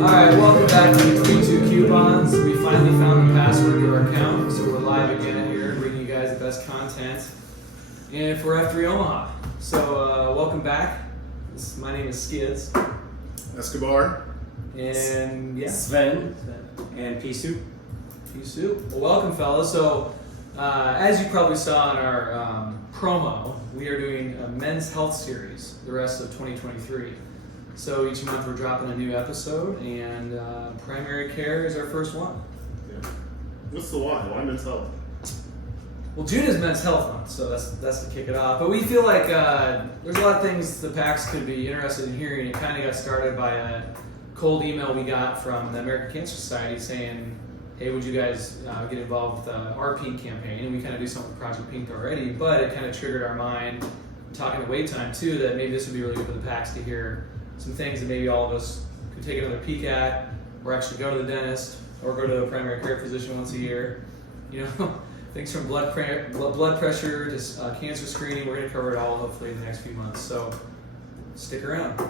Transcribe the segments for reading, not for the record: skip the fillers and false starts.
Alright, welcome back to the Q2 Coupons. We finally found the password to our account, so we're live again here, bringing you guys the best content. And for F3 Omaha. So, welcome back. My name is Skids. Escobar. And, yeah. Sven. And P-Soup. P-Soup. Well, welcome, fellas. So, as you probably saw in our promo, we are doing a men's health series the rest of 2023. So each month we're dropping a new episode, and primary care is our first one. Yeah. What's the why? Why men's health? Well, June is Men's Health Month, so that's to kick it off. But we feel like there's a lot of things the PACs could be interested in hearing. It kind of got started by a cold email we got from the American Cancer Society saying, hey, would you guys get involved with our Pink campaign? And we kind of do something with Project Pink already, but it kind of triggered our mind, talking to Wait Time too, that maybe this would be really good for the PACs to hear some things that maybe all of us could take another peek at, or actually go to the dentist, or go to a primary care physician once a year. You know, things from blood pressure to cancer screening. We're going to cover it all hopefully in the next few months. So stick around.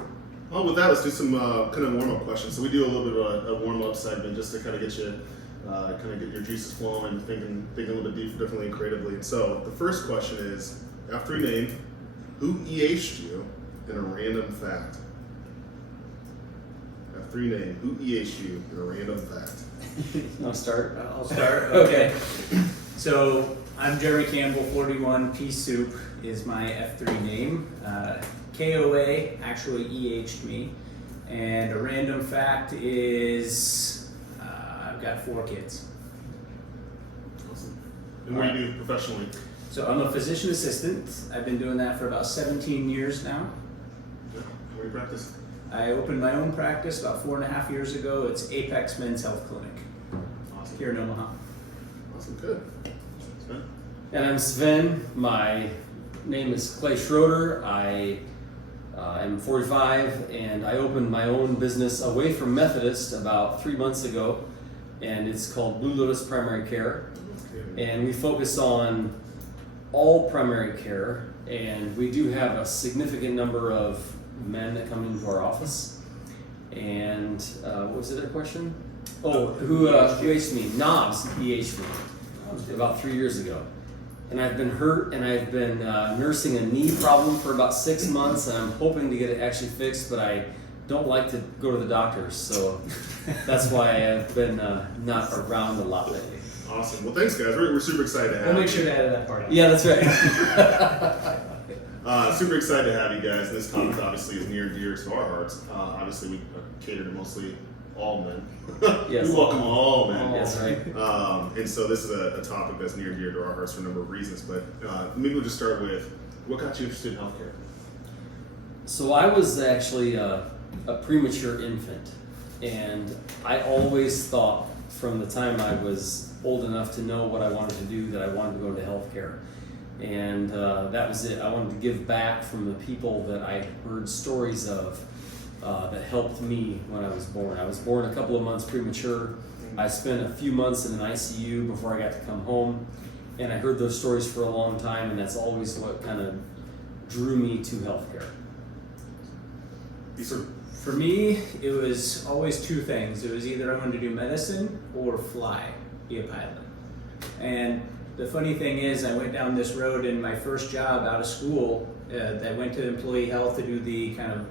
Well, with that, let's do some kind of warm-up questions. So we do a little bit of a warm-up segment just to kind of get you, kind of get your juices flowing, thinking a little bit differently and creatively. And so the first question is, after a name, who EH'd you in a random fact? After your name, who EH'd you in a random fact? I'll start. Okay. So I'm Jeremy Campbell, 41. P-Soup is my F3 name. KOA actually EH'd me. And a random fact is I've got 4 kids. Awesome. And what do you do professionally? So I'm a physician assistant. I've been doing that for about 17 years now. Yeah. Where do you practice? I opened my own practice about 4.5 years ago. It's Apex Men's Health Clinic Awesome. here in Omaha. Awesome. Good. Sven? And I'm Sven. My name is Clay Schroeder. I am 45, and I opened my own business away from Methodist about 3 months ago, and it's called Blue Lotus Primary Care. And we focus on all primary care, and we do have a significant number of men that come into our office. And what was the other question? Oh, who EH'd me? Knobs EH'd me about 3 years ago. And I've been hurt, and I've been nursing a knee problem for about 6 months, and I'm hoping to get it actually fixed, but I don't like to go to the doctors, so that's why I've been not around a lot lately. Awesome. Well, thanks, guys. We're super excited to have We'll you. make sure to add that part. Yeah, that's right. Super excited to have you guys. This topic obviously is near and dear to our hearts. Obviously, we cater to mostly all men. Yes. We welcome all men. That's right. And so this is a topic that's near and dear to our hearts for a number of reasons. But maybe we'll just start with, what got you interested in healthcare? So I was actually a premature infant, and I always thought from the time I was old enough to know what I wanted to do that I wanted to go into healthcare. And that was it. I wanted to give back from the people that I heard stories of that helped me when I was born. I was born a couple of months premature. I spent a few months in an ICU before I got to come home, and I heard those stories for a long time, and that's always what kind of drew me to healthcare. For me, it was always 2 things. It was either I wanted to do medicine or fly, be a pilot. And the funny thing is, I went down this road in my first job out of school. I went to employee health to do the kind of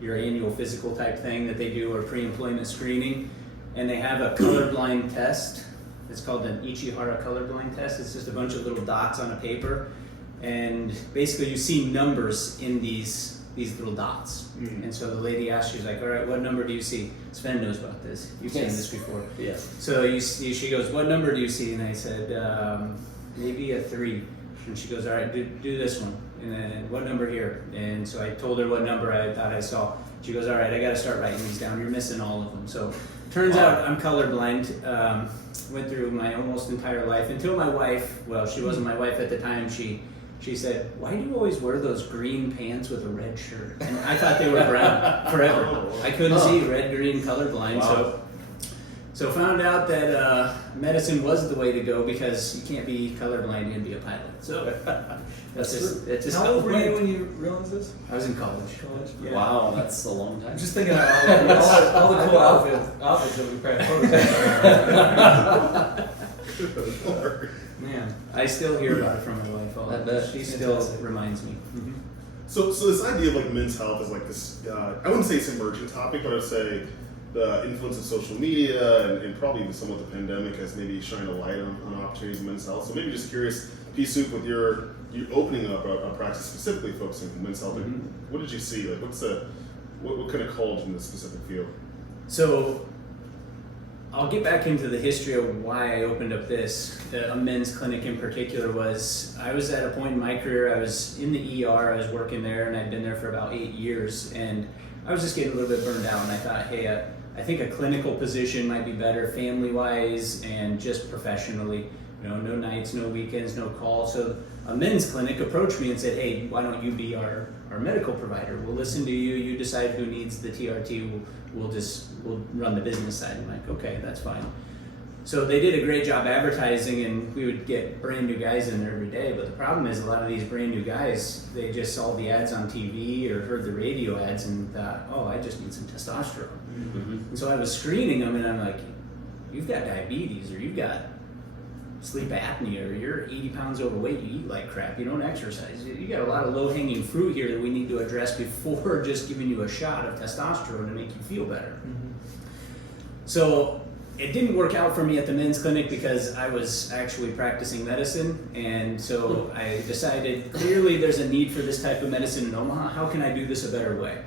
your annual physical type thing that they do, or pre-employment screening. And they have a colorblind test. It's called an Ichihara colorblind test. It's just a bunch of little dots on a paper. And basically you see numbers in these little dots. And so the lady asked, she's like, all right, what number do you see? Sven knows about this. You've seen this before. Yes. So she goes, what number do you see? And I said, maybe a 3. And she goes, all right, do this one. And then what number here? And so I told her what number I thought I saw. She goes, all right, I got to start writing these down. You're missing all of them. So turns out I'm colorblind. Went through my almost entire life until my wife, well, she wasn't my wife at the time. She said, why do you always wear those green pants with a red shirt? And I thought they were brown forever. I couldn't see red, green, colorblind. Wow. So So found out that medicine was the way to go because you can't be colorblind and be a pilot. So that's just How old were you when you realized this? I was in college. Yeah. Wow, that's a long time. I'm just thinking of all the cool outfits that we probably photographed. Man, I still hear about it from my wife. I bet. She still Fantastic. reminds me. So this idea of like men's health is like this. I wouldn't say it's an emergent topic, but I'd say the influence of social media and probably even somewhat the pandemic has maybe shined a light on opportunities in men's health. So maybe just curious, P-Soup, with you opening up a practice specifically focusing on men's health, what did you see? Like, what kind of called you in this specific field? So I'll get back into the history of why I opened up a men's clinic in particular. Was I was at a point in my career, I was in the ER, I was working there, and I'd been there for about 8 years, and I was just getting a little bit burned out, and I thought, hey, I think a clinical position might be better family-wise and just professionally. You know, no nights, no weekends, no calls. So a men's clinic approached me and said, hey, why don't you be our medical provider? We'll listen to you. You decide who needs the TRT. We'll run the business side. I'm like, okay, that's fine. So they did a great job advertising, and we would get brand new guys in there every day. But the problem is a lot of these brand new guys, they just saw the ads on TV or heard the radio ads and thought, oh, I just need some testosterone. And so I was screening them, and I'm like, you've got diabetes, or you've got sleep apnea, or you're 80 pounds overweight, you eat like crap, you don't exercise. You got a lot of low-hanging fruit here that we need to address before just giving you a shot of testosterone to make you feel better. So it didn't work out for me at the men's clinic because I was actually practicing medicine, and so I decided clearly there's a need for this type of medicine in Omaha. How can I do this a better way?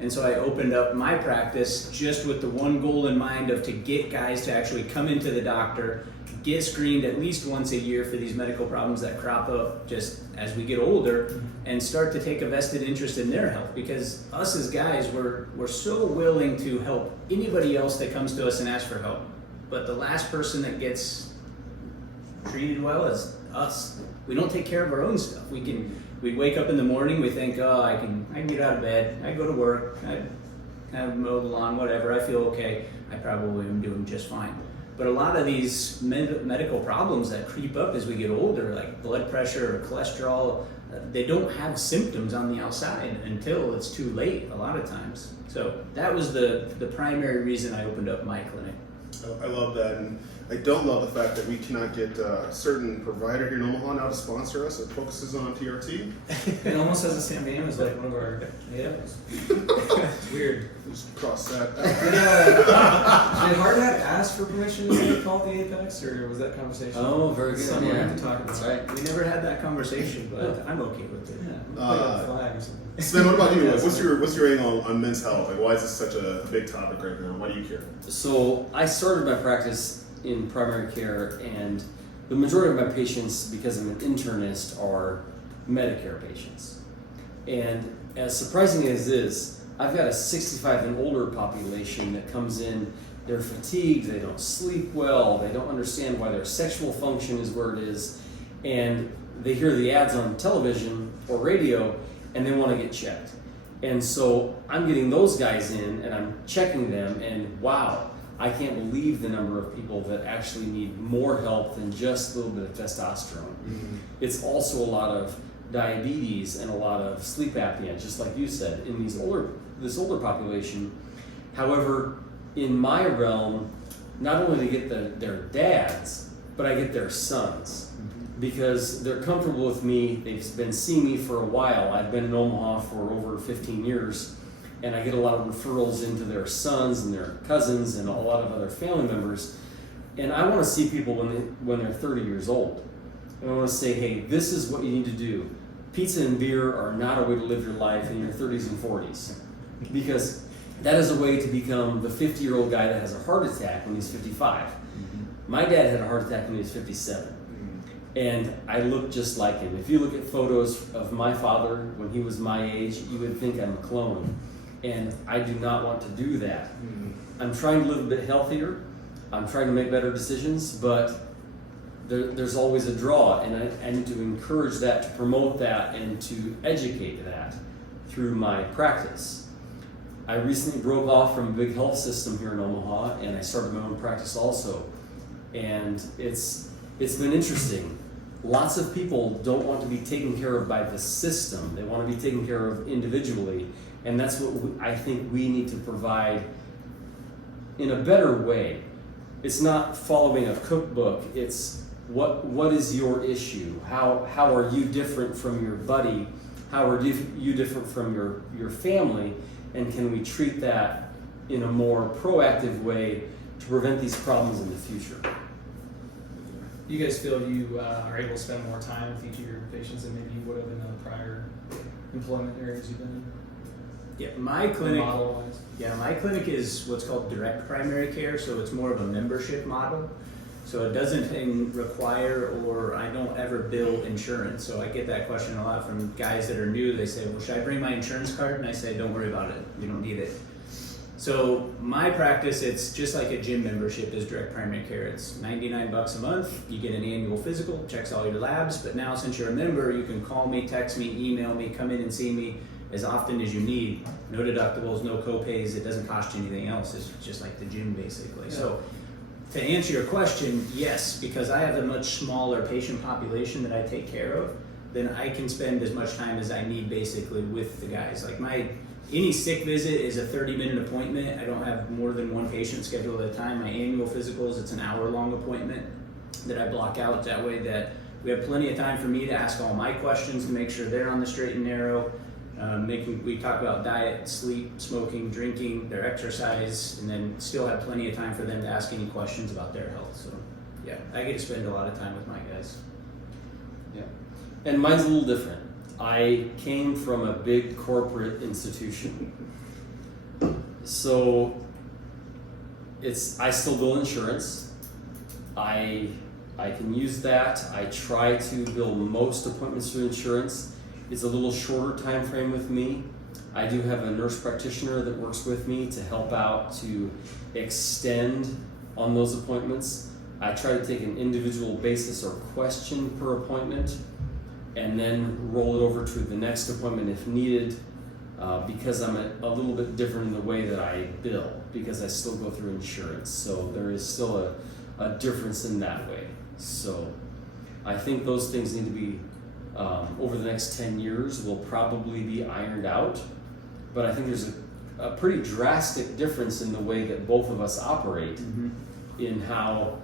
And so I opened up my practice just with the one goal in mind of to get guys to actually come into the doctor, get screened at least once a year for these medical problems that crop up just as we get older, and start to take a vested interest in their health. Because us as guys, we're so willing to help anybody else that comes to us and asks for help. But the last person that gets treated well is us. We don't take care of our own stuff. We wake up in the morning, we think, oh, I can get out of bed, I go to work, I kind of mow the lawn, whatever, I feel okay, I probably am doing just fine. But a lot of these medical problems that creep up as we get older, like blood pressure or cholesterol, they don't have symptoms on the outside until it's too late a lot of times. So that was the primary reason I opened up my clinic. I love that, and I don't love the fact that we cannot get a certain provider here in Omaha now to sponsor us that focuses on TRT. It almost has the same name as like one of our It's weird. Just cross that out. Did Hard Hat ask for permission to be called the Apex, or was that conversation? Oh, very good. Something we Yeah. have to talk about. That's right. We never had that conversation, but I'm okay with it. Yeah, we'll play that flag or something. Sven, what about you? Like, what's your angle on men's health? Like, why is this such a big topic right now? Why do you care? So I started my practice in primary care, and the majority of my patients, because I'm an internist, are Medicare patients. And as surprising as it is, I've got a 65 and older population that comes in, they're fatigued, they don't sleep well, they don't understand why their sexual function is where it is, and they hear the ads on television or radio, and they want to get checked. And so I'm getting those guys in, and I'm checking them, and wow, I can't believe the number of people that actually need more help than just a little bit of testosterone. It's also a lot of diabetes and a lot of sleep apnea, just like you said, in this older population. However, in my realm, not only do I get their dads, but I get their sons. Because they're comfortable with me, they've been seeing me for a while. I've been in Omaha for over 15 years, and I get a lot of referrals into their sons and their cousins and a lot of other family members. And I want to see people when they're 30 years old. And I want to say, hey, this is what you need to do. Pizza and beer are not a way to live your life in your 30s and 40s. Because that is a way to become the 50-year-old guy that has a heart attack when he's 55. My dad had a heart attack when he was 57. And I look just like him. If you look at photos of my father when he was my age, you would think I'm a clone. And I do not want to do that. I'm trying to live a bit healthier. I'm trying to make better decisions, but there's always a draw, and I need to encourage that, to promote that, and to educate that through my practice. I recently broke off from a big health system here in Omaha, and I started my own practice also. And it's been interesting. Lots of people don't want to be taken care of by the system. They want to be taken care of individually, and that's what I think we need to provide in a better way. It's not following a cookbook. It's what is your issue? How are you different from your buddy? How are you different from your family? And can we treat that in a more proactive way to prevent these problems in the future? You guys feel you are able to spend more time with each of your patients than maybe you would have in the prior employment areas you've been in? Yeah, my clinic. Model-wise? Yeah, my clinic is what's called direct primary care, so it's more of a membership model. So it doesn't require, or I don't ever bill insurance. So I get that question a lot from guys that are new. They say, well, should I bring my insurance card? And I say, don't worry about it. You don't need it. So my practice, it's just like a gym membership is direct primary care. It's $99 a month. You get an annual physical, checks all your labs. But now since you're a member, you can call me, text me, email me, come in and see me as often as you need. No deductibles, no co-pays. It doesn't cost you anything else. It's just like the gym basically. Yeah. So to answer your question, yes, because I have a much smaller patient population that I take care of, then I can spend as much time as I need basically with the guys. Like any sick visit is a 30-minute appointment. I don't have more than one patient scheduled at a time. My annual physicals, it's an hour-long appointment that I block out that way that we have plenty of time for me to ask all my questions to make sure they're on the straight and narrow. We talk about diet, sleep, smoking, drinking, their exercise, and then still have plenty of time for them to ask any questions about their health. So yeah, I get to spend a lot of time with my guys. Yeah, and mine's a little different. I came from a big corporate institution, so I still bill insurance. I can use that. I try to bill most appointments through insurance. It's a little shorter time frame with me. I do have a nurse practitioner that works with me to help out to extend on those appointments. I try to take an individual basis or question per appointment and then roll it over to the next appointment if needed, because I'm a little bit different in the way that I bill, because I still go through insurance. So there is still a difference in that way. So I think those things need to be, over the next 10 years, will probably be ironed out. But I think there's a pretty drastic difference in the way that both of us operate in how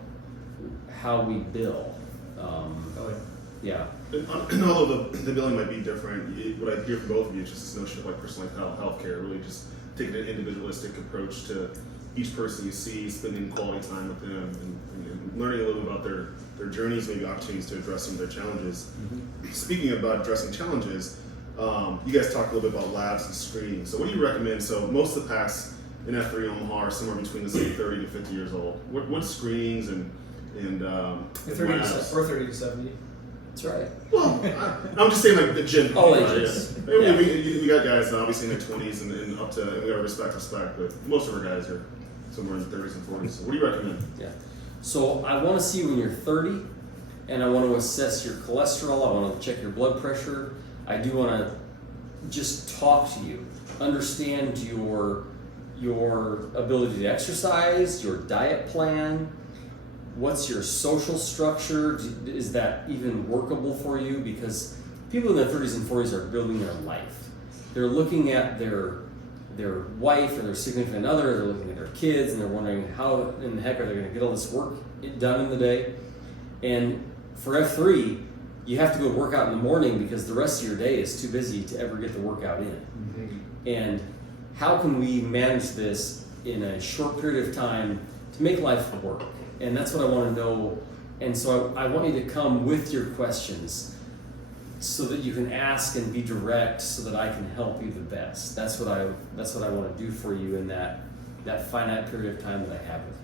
we bill. Yeah. And although the billing might be different, what I hear from both of you is just this notion of like personalized healthcare, really just taking an individualistic approach to each person you see, spending quality time with them, and learning a little bit about their journeys, maybe opportunities to address some of their challenges. Speaking about addressing challenges, you guys talked a little bit about labs and screening. So what do you recommend? So most of the PACs in S4E Omaha are somewhere between, let's say, 30 to 50 years old. What screenings and 30 labs? or 30 to 70. That's right. Well, I'm just saying like the gen. All right? ages. Yeah. We got guys obviously in their 20s and up to, and we gotta respect, but most of our guys are somewhere in the 30s and 40s. So what do you recommend? Yeah. So I want to see when you're 30, and I want to assess your cholesterol. I want to check your blood pressure. I do want to just talk to you, understand your ability to exercise, your diet plan. What's your social structure? Is that even workable for you? Because people in their 30s and 40s are building their life. They're looking at their wife or their significant other, they're looking at their kids, and they're wondering how in the heck are they going to get all this work done in the day. And for F3, you have to go work out in the morning because the rest of your day is too busy to ever get the workout in. And how can we manage this in a short period of time to make life work? And that's what I want to know. And so I want you to come with your questions so that you can ask and be direct so that I can help you the best. That's what I want to do for you in that finite period of time that I have with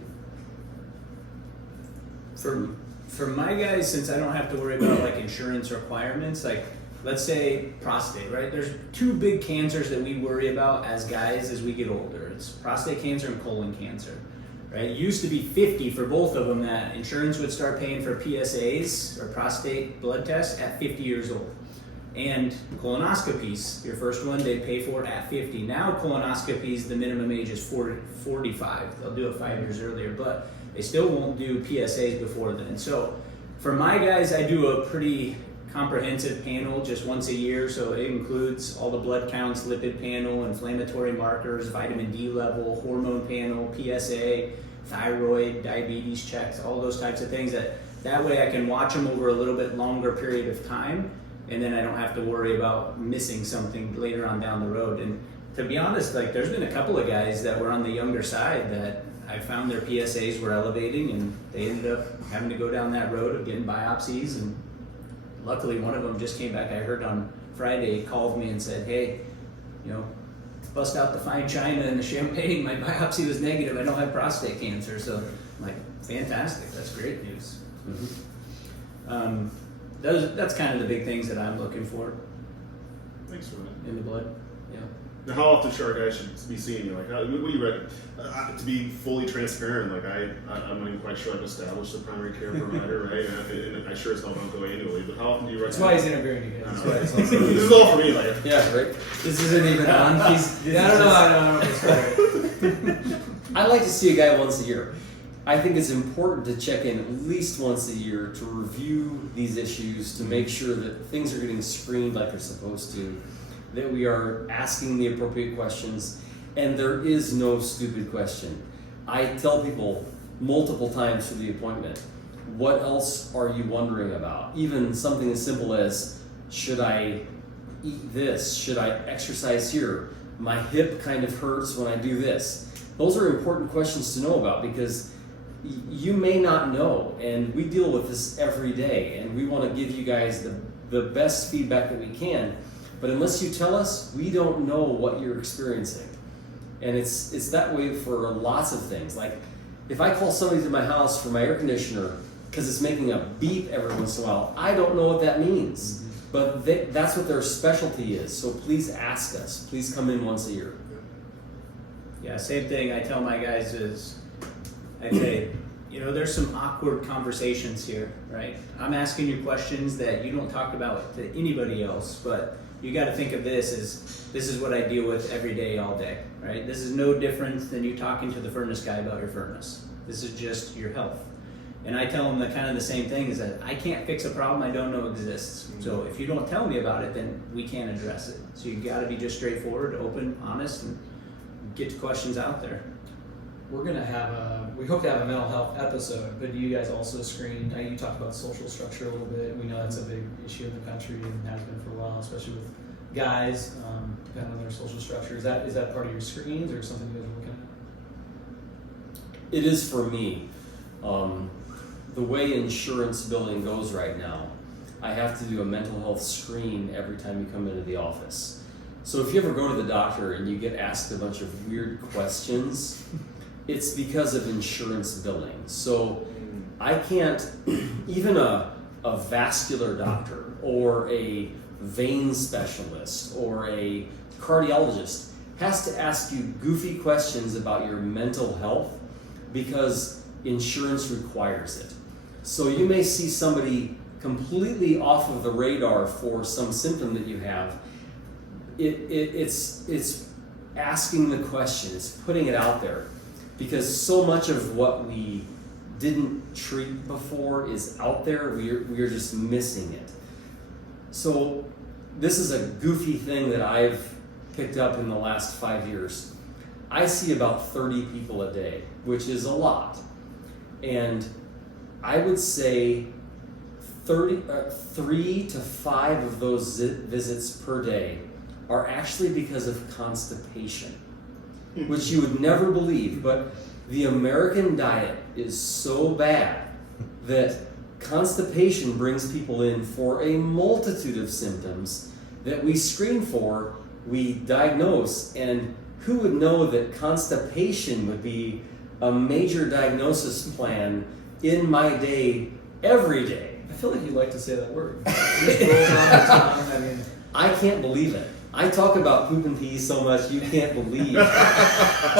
you. For my guys, since I don't have to worry about like insurance requirements, like let's say prostate, right? There's two big cancers that we worry about as guys as we get older. It's prostate cancer and colon cancer. Right? It used to be 50 for both of them that insurance would start paying for PSAs or prostate blood tests at 50 years old. And colonoscopies, your first one they pay for at 50. Now colonoscopies, the minimum age is 45. They'll do it 5 years earlier, but they still won't do PSAs before then. So for my guys, I do a pretty comprehensive panel just once a year. So it includes all the blood counts, lipid panel, inflammatory markers, vitamin D level, hormone panel, PSA, thyroid, diabetes checks, all those types of things. That way I can watch them over a little bit longer period of time, and then I don't have to worry about missing something later on down the road. And to be honest, like there's been a couple of guys that were on the younger side that I found their PSAs were elevating, and they ended up having to go down that road of getting biopsies. And luckily one of them just came back, I heard on Friday, called me and said, hey, bust out the fine china and the champagne, my biopsy was negative, I don't have prostate cancer. So I'm like, fantastic, that's great news. Mm-hmm. That's kind of the big things that I'm looking for. Thanks for that. In the blood. Yeah. Now, how often should our guys should be seeing you? Like, what do you reckon? To be fully transparent, like I'm not even quite sure I've established a primary care provider, right? And I sure as hell don't go annually. But how often do you reckon? That's why he's interviewing you guys. This is all for me, like. Yeah, right. This isn't even on. I don't know. I like to see a guy once a year. I think it's important to check in at least once a year to review these issues, to make sure that things are getting screened like they're supposed to, that we are asking the appropriate questions, and there is no stupid question. I tell people multiple times through the appointment, what else are you wondering about? Even something as simple as, should I eat this? Should I exercise here? My hip kind of hurts when I do this. Those are important questions to know about, because you may not know, and we deal with this every day, and we want to give you guys the best feedback that we can. But unless you tell us, we don't know what you're experiencing. And it's that way for lots of things. Like if I call somebody to my house for my air conditioner because it's making a beep every once in a while, I don't know what that means. Mm-hmm. But that's what their specialty is. So please ask us. Please come in once a year. Yeah, same thing I tell my guys is, I say, there's some awkward conversations here, right? I'm asking you questions that you don't talk about to anybody else, but you got to think of this is what I deal with every day, all day, right? This is no different than you talking to the furnace guy about your furnace. This is just your health. And I tell them the same thing is that I can't fix a problem I don't know exists. Mm-hmm. So if you don't tell me about it, then we can't address it. So you got to be just straightforward, open, honest, and get the questions out there. We're going to we hope to have a mental health episode, but do you guys also screen, you talked about social structure a little bit. We know that's a big issue in the country and has been for a while, especially with guys, depending on their social structure. Is that part of your screens or something you guys are looking at? It is for me. The way insurance billing goes right now, I have to do a mental health screen every time you come into the office. So if you ever go to the doctor and you get asked a bunch of weird questions, it's because of insurance billing. So I can't, even a vascular doctor or a vein specialist or a cardiologist has to ask you goofy questions about your mental health because insurance requires it. So you may see somebody completely off of the radar for some symptom that you have. It's asking the question, it's putting it out there, because so much of what we didn't treat before is out there. We're just missing it. So this is a goofy thing that I've picked up in the last 5 years. I see about 30 people a day, which is a lot. And I would say 3 to 5 of those visits per day are actually because of constipation, which you would never believe. But the American diet is so bad that constipation brings people in for a multitude of symptoms that we screen for, we diagnose, and who would know that constipation would be a major diagnosis plan in my day, every day? I feel like you like to say that word. It just rolls off the tongue. I can't believe it. I talk about poop and pee so much you can't believe.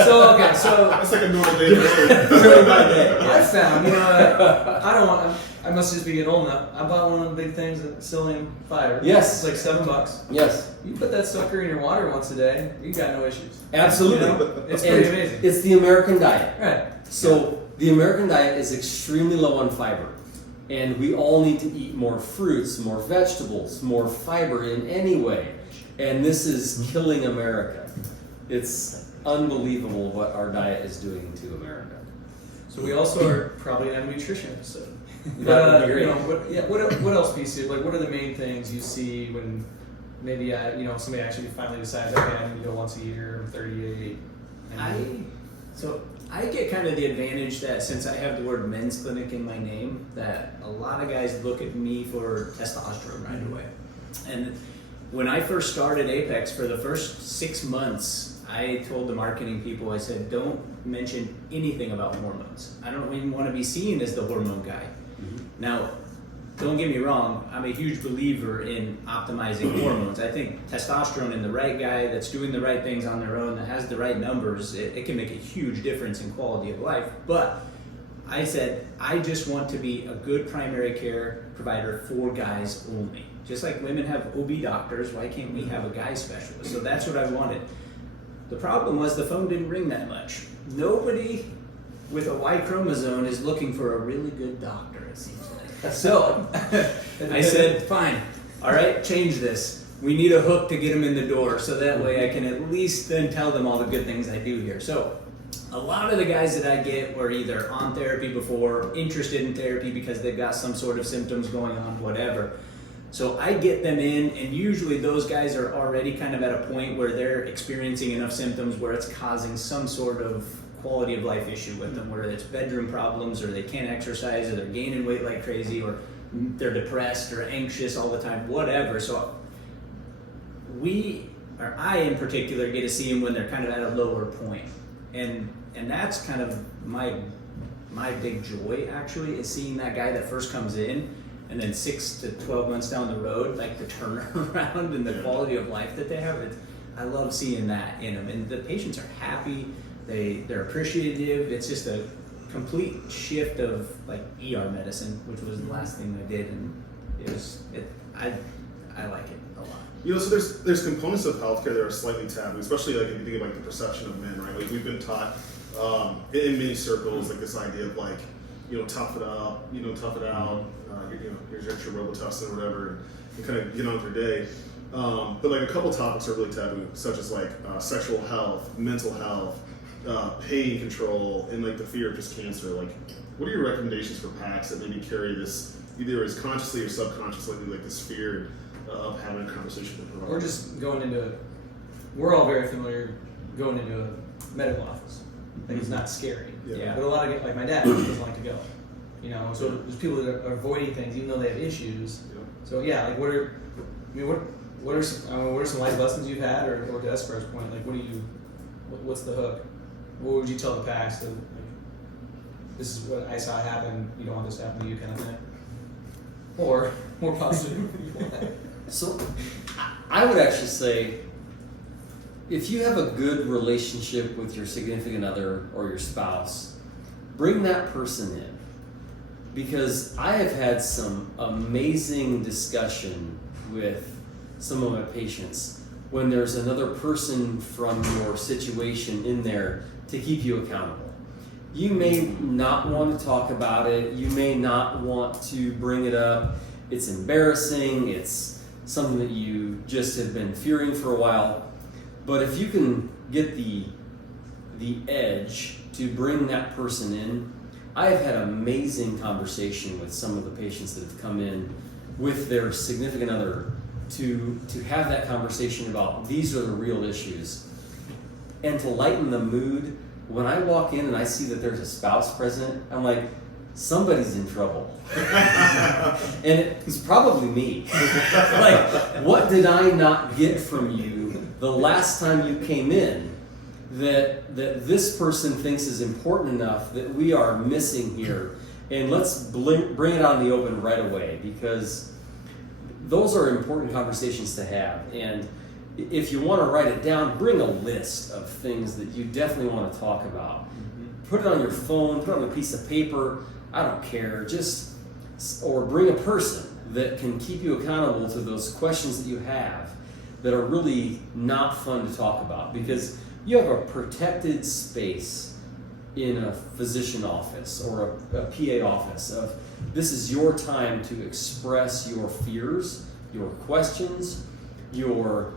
So That's like a normal day. During my day. I found, I don't want. I must just be getting old enough. I bought one of the big things at Psyllium Fiber. Yes. It's like $7. Yes, You put that sucker in your water once a day, you got no issues. absolutely. It's And pretty amazing. It's the American diet. Right. So the American diet is extremely low on fiber. And we all need to eat more fruits, more vegetables, more fiber in any way. And this is killing America. It's unbelievable what our diet is doing to America. So we also are probably gonna have a nutrition episode. That would be great. What else, PC? Like, what are the main things you see when maybe somebody actually finally decides, okay, I need to go once a year, I'm 38. I get kind of the advantage that since I have the word men's clinic in my name, that a lot of guys look at me for testosterone right away. And when I first started Apex, for the first 6 months, I told the marketing people, I said, don't mention anything about hormones. I don't even want to be seen as the hormone guy. Now, don't get me wrong, I'm a huge believer in optimizing hormones. I think testosterone in the right guy that's doing the right things on their own, that has the right numbers, it can make a huge difference in quality of life. But I said, I just want to be a good primary care provider for guys only. Just like women have OB doctors, why can't we have a guy specialist? So that's what I wanted. The problem was the phone didn't ring that much. Nobody with a Y chromosome is looking for a really good doctor, it seems like. So I said, fine, all right, change this. We need a hook to get them in the door so that way I can at least then tell them all the good things I do here. So a lot of the guys that I get were either on therapy before, interested in therapy because they've got some sort of symptoms going on, whatever. So I get them in, and usually those guys are already kind of at a point where they're experiencing enough symptoms where it's causing some sort of quality of life issue with them, whether it's bedroom problems or they can't exercise or they're gaining weight like crazy or they're depressed or anxious all the time, whatever. So I in particular get to see them when they're kind of at a lower point. And that's kind of my big joy actually, is seeing that guy that first comes in and then 6 to 12 months down the road, like the turnaround and the quality of life that they have. I love seeing that in them, and the patients are happy. They're appreciative. It's just a complete shift of like ER medicine, which was the last thing I did, and I like it a lot. So there's components of healthcare that are slightly taboo, especially like if you think of like the perception of men, right? Like we've been taught in many circles like this idea of like, tough it up, tough it out. Here's your extra Robitussin or whatever, and kind of get on with your day. But like a couple topics are really taboo, such as like sexual health, mental health, pain control, and like the fear of just cancer. Like, what are your recommendations for PACs that maybe carry this either as consciously or subconsciously, like this fear of having a conversation with the provider? We're just going into. We're all very familiar going into a medical office. Like it's not scary. Yeah. But a lot of like my dad doesn't like to go. So there's people that are avoiding things even though they have issues. Yeah. So yeah, like what are some life lessons you've had, or to Esper's point, like what's the hook? What would you tell the PACs that, like, this is what I saw happen, you don't want this to happen to you kind of thing? Or more positive. So I would actually say, if you have a good relationship with your significant other or your spouse, bring that person in. Because I have had some amazing discussion with some of my patients when there's another person from your situation in there to keep you accountable. You may not want to talk about it. You may not want to bring it up. It's embarrassing. It's something that you just have been fearing for a while. But if you can get the edge to bring that person in, I have had amazing conversation with some of the patients that have come in with their significant other to have that conversation about these are the real issues, and to lighten the mood. When I walk in and I see that there's a spouse present, I'm like, somebody's in trouble. And it's probably me. Like, what did I not get from you the last time you came in that this person thinks is important enough that we are missing here? And let's bring it out in the open right away, because those are important conversations to have. And if you want to write it down, bring a list of things that you definitely want to talk about. Put it on your phone, put it on a piece of paper, I don't care, or bring a person that can keep you accountable to those questions that you have that are really not fun to talk about, because you have a protected space in a physician office or a PA office of this is your time to express your fears, your questions, your,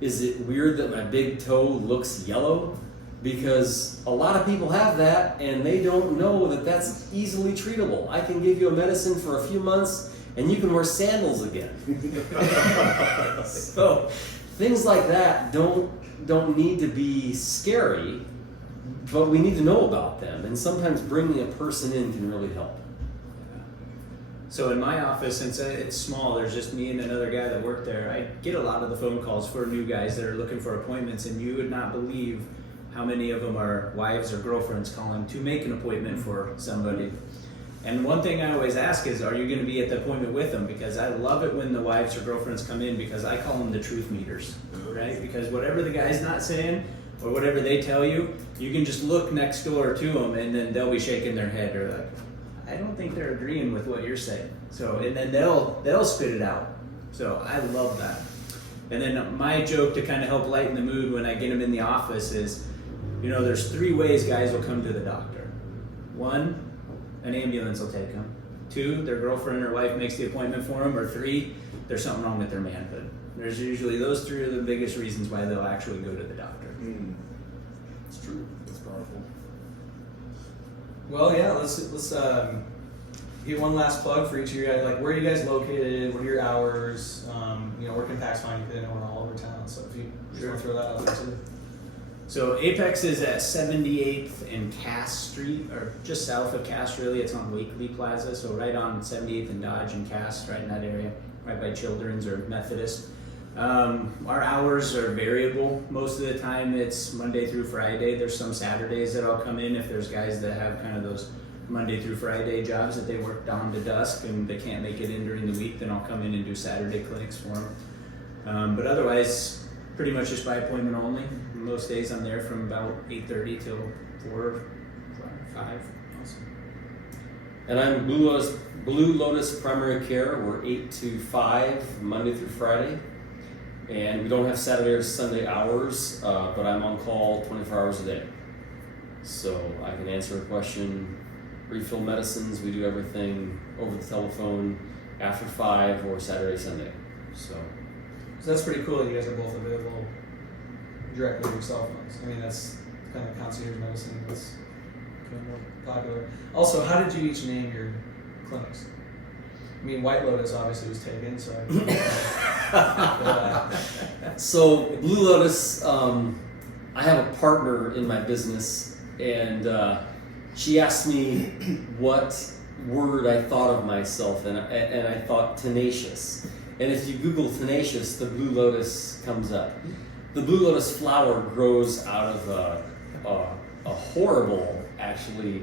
is it weird that my big toe looks yellow? Because a lot of people have that and they don't know that that's easily treatable. I can give you a medicine for a few months and you can wear sandals again. So things like that don't need to be scary, but we need to know about them. And sometimes bringing a person in can really help. So in my office, since it's small, there's just me and another guy that worked there, I get a lot of the phone calls for new guys that are looking for appointments, and you would not believe how many of them are wives or girlfriends calling to make an appointment for somebody. And one thing I always ask is, are you going to be at the appointment with them? Because I love it when the wives or girlfriends come in, because I call them the truth meters, right? Because whatever the guy's not saying or whatever they tell you, you can just look next door to them and then they'll be shaking their head or like, I don't think they're agreeing with what you're saying. So, and then they'll spit it out. So I love that. And then my joke to kind of help lighten the mood when I get them in the office is, there's 3 ways guys will come to the doctor. 1, an ambulance will take them. 2, their girlfriend or wife makes the appointment for them. Or 3, there's something wrong with their manhood. There's usually those 3 are the biggest reasons why they'll actually go to the doctor. It's true. It's powerful. Well, yeah, let's get one last plug for each of you guys. Like, where are you guys located? What are your hours? Where can PAX find you? Because I know we're all over town. So if you just want to throw that out there too. So Apex is at 78th and Cass Street, or just south of Cass really. It's on Wakely Plaza, so right on 78th and Dodge and Cass, right in that area, right by Children's or Methodist. Our hours are variable. Most of the time it's Monday through Friday. There's some Saturdays that I'll come in if there's guys that have kind of those Monday through Friday jobs that they work dawn to dusk and they can't make it in during the week, then I'll come in and do Saturday clinics for them. But otherwise, pretty much just by appointment only. Most days I'm there from about 8:30 till 4, 5. Awesome. And I'm Blue Lotus Primary Care. We're 8 to 5, Monday through Friday. And we don't have Saturday or Sunday hours, but I'm on call 24 hours a day. So I can answer a question, refill medicines. We do everything over the telephone after 5 or Saturday, Sunday. So that's pretty cool that you guys are both available directly with your cell phones. I mean, that's kind of concierge medicine that's kind of more popular. Also, how did you each name your clinics? I mean, White Lotus obviously was taken, so So Blue Lotus, I have a partner in my business, and she asked me what word I thought of myself, and I thought tenacious. And if you Google tenacious, the Blue Lotus comes up. The Blue Lotus flower grows out of a horrible, actually,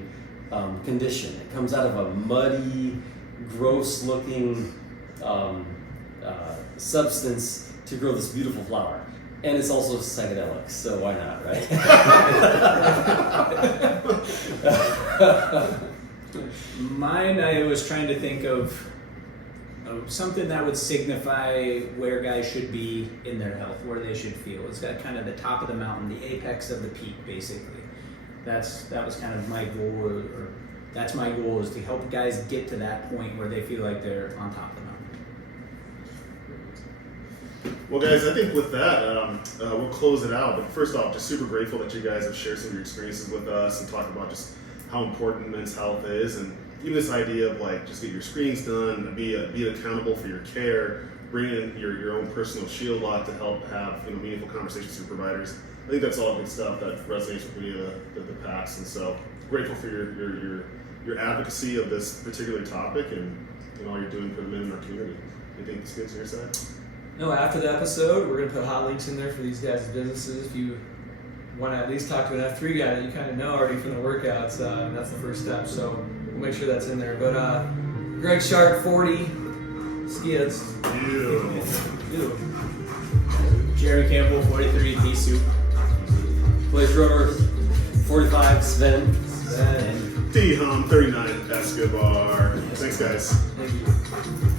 condition. It comes out of a muddy, gross-looking substance to grow this beautiful flower. And it's also psychedelic, so why not, right? Mine, I was trying to think of something that would signify where guys should be in their health, where they should feel. It's got kind of the top of the mountain, the apex of the peak, basically. That was kind of my goal, or that's my goal, is to help guys get to that point where they feel like they're on top of the mountain. Well, guys, I think with that, we'll close it out. But first off, just super grateful that you guys have shared some of your experiences with us and talked about just how important men's health is, and even this idea of like just get your screenings done, be accountable for your care, bring in your own personal shield lock to help have meaningful conversations with your providers. I think that's all good stuff that resonates with many of the PACs, and so grateful for your advocacy of this particular topic and all you're doing for the men in our community. Anything spins on your side? No, after the episode, we're going to put hot links in there for these guys' businesses. If you want to at least talk to an F3 guy that you kind of know already from the workouts, that's the first step. So we'll make sure that's in there. But Greg Sharp, 40 skids. Ew. Ew. Jeremy Campbell, 43, pea soup. Clay Schroeder, 45, Sven. Then, D-Hum, 39, Escobar. Thanks, guys. thank you.